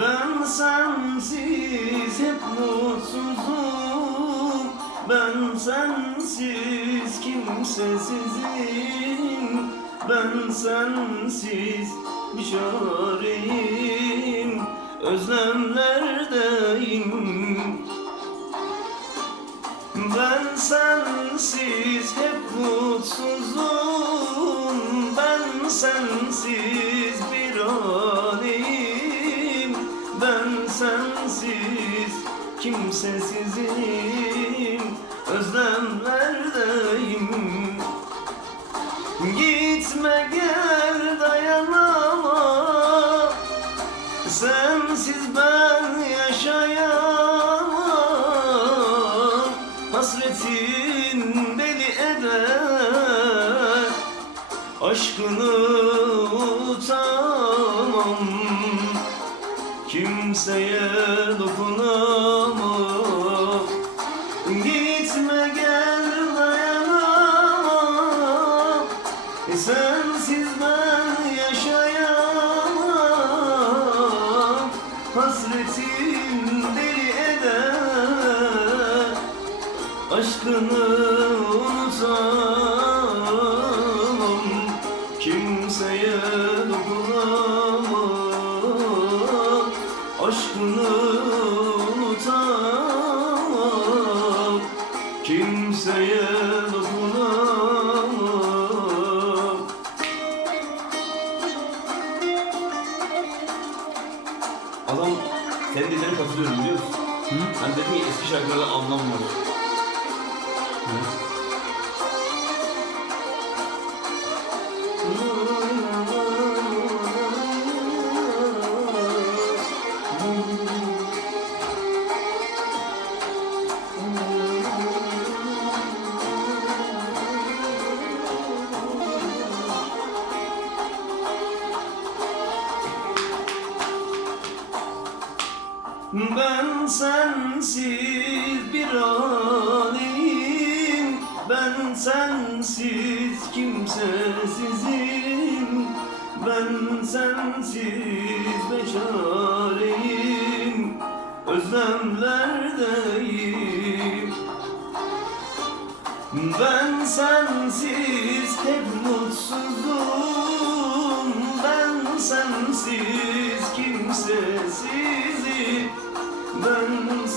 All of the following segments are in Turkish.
Ben sensiz hep mutsuzum. Ben sensiz kimsesizim. Ben sensiz bir çareyim. Özlemlerdeyim. Ben sensiz hep mutsuzum. Ben sensiz kimsesizim Özlemlerdeyim. Gitme gel dayanamam Sensiz ben yaşayamam. Hasretin deli eder Aşkını unutamam. Kimseye dokunamam Gitme gel dayanamam. Sensiz ben yaşayamam. Hasretin deli eder. Aşkını unutamam Adam senin dediğine katılıyorum biliyor musun? Hı? Ben dedim ki eski şarkılarda anlam var. Ben sensiz bir haleyim Ben sensiz kimsesizim. Ben sensiz beçareyim Özlemlerdeyim. Ben sensiz hep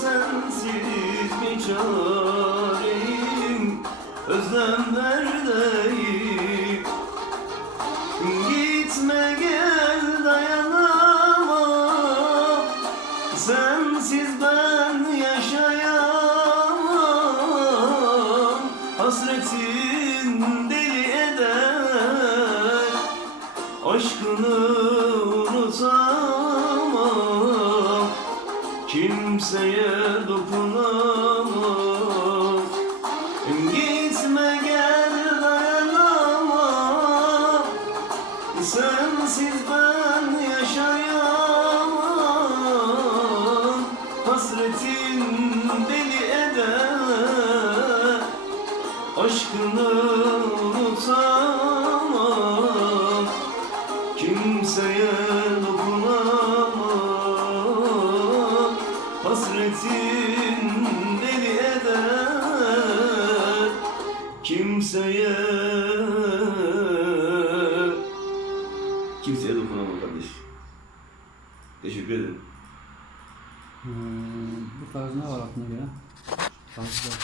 sensiz bir çareyim Özlemlerdeyim Gitme gel dayanamam Sensiz ben yaşayamam. Hasretin deli eder Aşkını unutamam Kimseye dokunamam. Gitme gel dayanamam. Sensiz ben yaşayamam. Hasretin deli eder. Aşkını unutamam. Kimseye Kimseye Kimseye dokunamam kardeş. Teşekkür ederim. Hmm, bu tarz ne var aklına gelen? Tarzda.